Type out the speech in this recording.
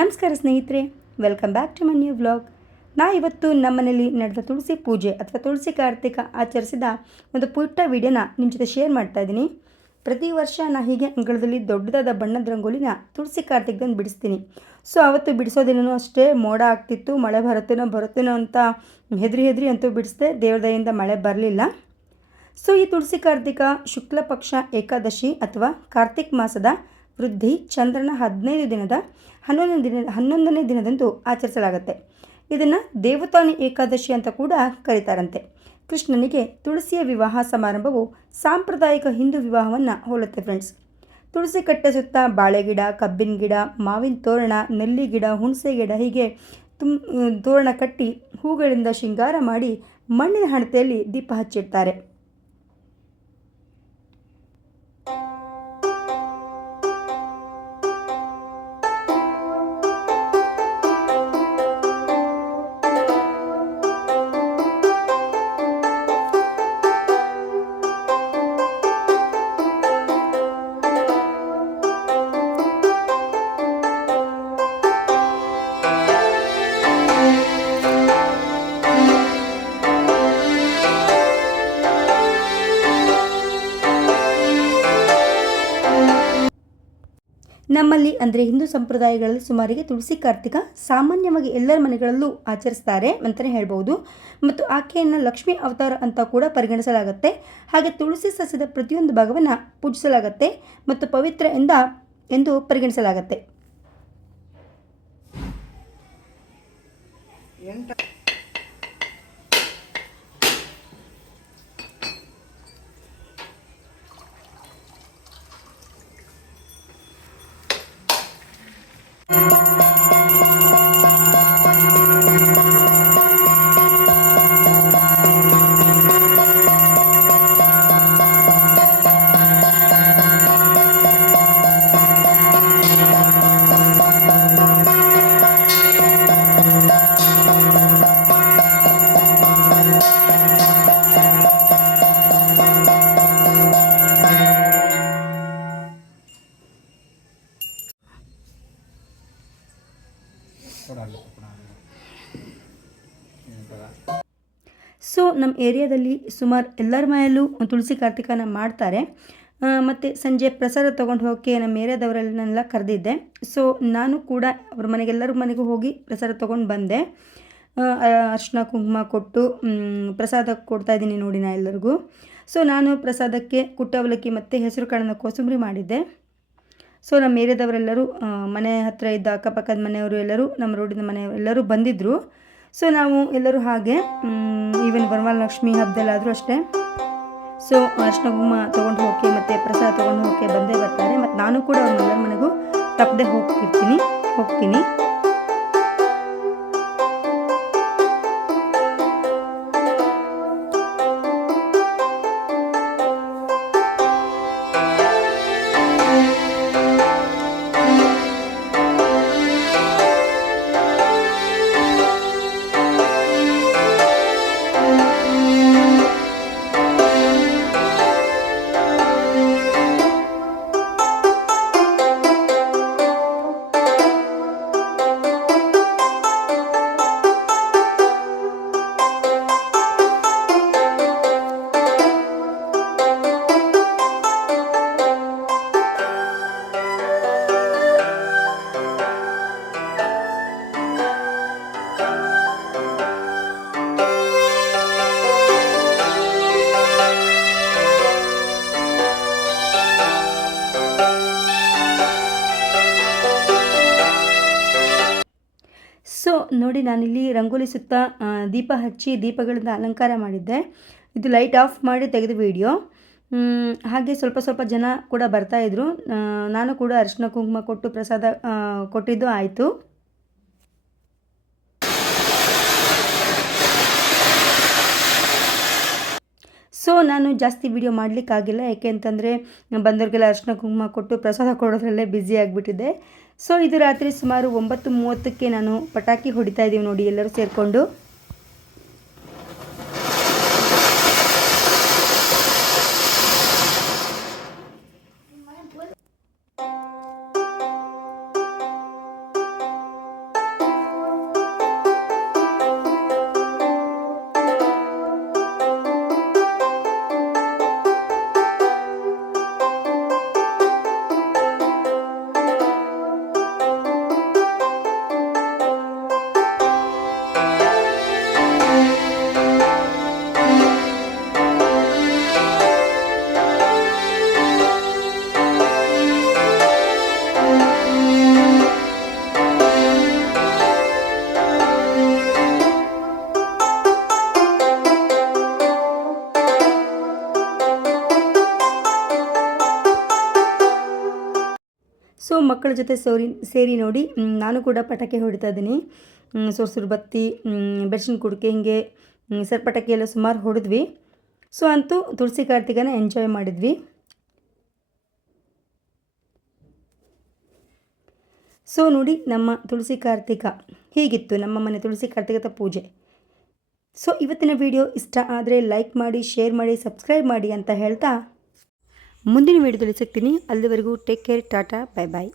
ನಮಸ್ಕಾರ ಸ್ನೇಹಿತರೆ, welcome back to my new vlog. ಇವತ್ತು ನಮ್ಮನೇಲಿ ನಡೆದ ತುಳಸಿ ಪೂಜೆ ಅಥವಾ ತುಳಸಿ ಕಾರ್ತಿಕ ಆಚರಿಸಿದ ಒಂದು ಪುಟ್ಟ ವಿಡಿಯೋನ ನಿಮ್ಮ ಜೊತೆ ಶೇರ್ ಮಾಡ್ತಾ ಇದ್ದೀನಿ. ಪ್ರತಿ ವರ್ಷ ಹೀಗೆ ಅಂಗಳದಲ್ಲಿ ದೊಡ್ಡದಾದ ಬಣ್ಣದ ರಂಗೋಲಿನ ತುಳಸಿ ಕಾರ್ತಿಕದಂದು ಬಿಡಿಸ್ತೀನಿ. ಸೊ ಅವತ್ತು ಬಿಡಿಸೋದಿನೂ ಅಷ್ಟೇ ಮೋಡ ಆಗ್ತಿತ್ತು, ಮಳೆ ಬರುತ್ತೇನೋ ಅಂತ ಹೆದರಿ ಅಂತೂ ಬಿಡಿಸ್ದೆ. ದೇವ್ರ ದಯೆಯಿಂದ ಮಳೆ ಬರಲಿಲ್ಲ. ಸೊ ಈ ತುಳಸಿ ಕಾರ್ತಿಕ ಶುಕ್ಲ ಪಕ್ಷ ಏಕಾದಶಿ ಅಥವಾ ಕಾರ್ತಿಕ್ ಮಾಸದ ವೃದ್ಧಿ ಚಂದ್ರನ 11ನೇ ದಿನದಂದು ಆಚರಿಸಲಾಗುತ್ತೆ. ಇದನ್ನು ದೇವತಾನಿ ಏಕಾದಶಿ ಅಂತ ಕೂಡ ಕರೀತಾರಂತೆ. ಕೃಷ್ಣನಿಗೆ ತುಳಸಿಯ ವಿವಾಹ ಸಮಾರಂಭವು ಸಾಂಪ್ರದಾಯಿಕ ಹಿಂದೂ ವಿವಾಹವನ್ನು ಹೋಲುತ್ತೆ ಫ್ರೆಂಡ್ಸ್. ತುಳಸಿ ಕಟ್ಟೆ ಸುತ್ತ ಬಾಳೆಗಿಡ, ಕಬ್ಬಿನ ಗಿಡ, ಮಾವಿನ ತೋರಣ, ನೆಲ್ಲಿ ಗಿಡ, ಹುಣಸೆ ಗಿಡ ಹೀಗೆ ತೋರಣ ಕಟ್ಟಿ ಹೂಗಳಿಂದ ಶೃಂಗಾರ ಮಾಡಿ ಮಣ್ಣಿನ ಹಣತೆಯಲ್ಲಿ ದೀಪ ಹಚ್ಚಿಡ್ತಾರೆ. ನಮ್ಮಲ್ಲಿ ಅಂದರೆ ಹಿಂದೂ ಸಂಪ್ರದಾಯಗಳಲ್ಲಿ ಸುಮಾರಿಗೆ ತುಳಸಿ ಕಾರ್ತಿಕ ಸಾಮಾನ್ಯವಾಗಿ ಎಲ್ಲರ ಮನೆಗಳಲ್ಲೂ ಆಚರಿಸ್ತಾರೆ ಅಂತಲೇ ಹೇಳ್ಬೋದು. ಮತ್ತು ಆಕೆಯನ್ನು ಲಕ್ಷ್ಮೀ ಅವತಾರ ಅಂತ ಕೂಡ ಪರಿಗಣಿಸಲಾಗುತ್ತೆ. ಹಾಗೆ ತುಳಸಿ ಸಸ್ಯದ ಪ್ರತಿಯೊಂದು ಭಾಗವನ್ನು ಪೂಜಿಸಲಾಗುತ್ತೆ ಮತ್ತು ಪವಿತ್ರ ಎಂದು ಪರಿಗಣಿಸಲಾಗುತ್ತೆ. ಸೊ ನಮ್ಮ ಏರಿಯಾದಲ್ಲಿ ಸುಮಾರು ಎಲ್ಲರ ಮನೆಯಲ್ಲೂ ತುಳಸಿ ಕಾರ್ತಿಕನ ಮಾಡ್ತಾರೆ. ಮತ್ತು ಸಂಜೆ ಪ್ರಸಾದ ತೊಗೊಂಡು ಹೋಗೋಕ್ಕೆ ನಮ್ಮ ಏರಿಯಾದವರೆಲ್ಲನೆಲ್ಲ ಕರೆದಿದ್ದೆ. ಸೊ ನಾನು ಕೂಡ ಅವ್ರ ಎಲ್ಲರ ಮನೆಗೂ ಹೋಗಿ ಪ್ರಸಾದ ತೊಗೊಂಡು ಬಂದೆ. ಅರಿಶಿನ ಕುಂಕುಮ ಕೊಟ್ಟು ಪ್ರಸಾದ ಕೊಡ್ತಾಯಿದ್ದೀನಿ ನೋಡಿ ನಾ ಎಲ್ಲರಿಗೂ. ಸೊ ನಾನು ಪ್ರಸಾದಕ್ಕೆ ಕುಟ್ಟ ಅವಲಕ್ಕಿ ಮತ್ತು ಹೆಸರು ಕಾಳನ್ನ ಕೋಸಂಬರಿ ಮಾಡಿದ್ದೆ. ಸೊ ನಮ್ಮ ಏರಿಯಾದವರೆಲ್ಲರೂ ಮನೆ ಹತ್ತಿರ ಇದ್ದ ಅಕ್ಕಪಕ್ಕದ ಮನೆಯವರು ಎಲ್ಲರೂ ನಮ್ಮ ರೋಡಿನ ಮನೆಯವರೆಲ್ಲರೂ ಬಂದಿದ್ದರು. ಸೊ ನಾವು ಎಲ್ಲರೂ ಹಾಗೆ ಈವನ್ ವರಮಹಾಲಕ್ಷ್ಮಿ ಹಬ್ಬದಲ್ಲಾದರೂ ಅಷ್ಟೇ ಸೊ ಅರಿಶಿನ ಕುಂಕುಮ ತೊಗೊಂಡು ಹೋಗೋಕ್ಕೆ ಮತ್ತು ಪ್ರಸಾದ ತೊಗೊಂಡು ಹೋಗೋಕ್ಕೆ ಬಂದೇ ಬರ್ತಾರೆ. ಮತ್ತು ನಾನು ಕೂಡ ಅವ್ರ ಮನೆಗೂ ತಪ್ಪದೆ ಹೋಗ್ತೀನಿ. ಸೊ ನೋಡಿ, ನಾನಿಲ್ಲಿ ರಂಗೋಲಿ ಸುತ್ತ ದೀಪ ಹಚ್ಚಿ ದೀಪಗಳಿಂದ ಅಲಂಕಾರ ಮಾಡಿದ್ದೆ. ಇದು ಲೈಟ್ ಆಫ್ ಮಾಡಿ ತೆಗೆದ ವಿಡಿಯೋ. ಹಾಗೆ ಸ್ವಲ್ಪ ಜನ ಕೂಡ ಬರ್ತಾಯಿದ್ರು. ನಾನು ಕೂಡ ಅರಿಶಿನ ಕುಂಕುಮ ಕೊಟ್ಟು ಪ್ರಸಾದ ಕೊಟ್ಟಿದ್ದು ಆಯಿತು. ಸೊ ನಾನು ಜಾಸ್ತಿ ವಿಡಿಯೋ ಮಾಡಲಿಕ್ಕಾಗಿಲ್ಲ, ಯಾಕೆ ಅಂತಂದರೆ ಬಂದವ್ರಿಗೆಲ್ಲ ಅರಿಶಿನ ಕುಂಕುಮ ಕೊಟ್ಟು ಪ್ರಸಾದ ಕೊಡೋದ್ರಲ್ಲೇ ಬ್ಯುಸಿ ಆಗಿಬಿಟ್ಟಿದ್ದೆ. ಸೊ ಇದು ರಾತ್ರಿ ಸುಮಾರು 9:30ಕ್ಕೆ ನಾನು ಪಟಾಕಿ ಹೊಡಿತಾ ಇದ್ದೀವಿ ನೋಡಿ ಎಲ್ಲರೂ ಸೇರಿಕೊಂಡು. ಸೊ ಮಕ್ಕಳ ಜೊತೆ ಸೇರಿ ನೋಡಿ ನಾನು ಕೂಡ ಪಟಾಕಿ ಹೊಡಿತಾ ಇದ್ದೀನಿ. ಸುರು ಬತ್ತಿ, ಬೆರ್ಶಿನ ಕುಡಿಕೆ, ಹಿಂಗೆ ಪಟಾಕಿ ಎಲ್ಲ ಸುಮಾರು ಹೊಡೆದ್ವಿ. ಸೊ ಅಂತೂ ತುಳಸಿ ಕಾರ್ತಿಕನ ಎಂಜಾಯ್ ಮಾಡಿದ್ವಿ. ಸೊ ನೋಡಿ, ನಮ್ಮ ತುಳಸಿ ಕಾರ್ತಿಕ ಹೀಗಿತ್ತು, ನಮ್ಮ ಮನೆ ತುಳಸಿ ಕಾರ್ತಿಕದ ಪೂಜೆ. ಸೊ ಇವತ್ತಿನ ವಿಡಿಯೋ ಇಷ್ಟ ಆದರೆ ಲೈಕ್ ಮಾಡಿ, ಶೇರ್ ಮಾಡಿ, ಸಬ್ಸ್ಕ್ರೈಬ್ ಮಾಡಿ ಅಂತ ಹೇಳ್ತಾ ಮುಂದಿನ ವಿಡಿಯೋದಲ್ಲಿ ಸಿಗ್ತೀನಿ. ಅಲ್ಲಿವರೆಗೂ ಟೇಕ್ ಕೇರ್, ಟಾಟಾ, ಬೈ ಬಾಯ್.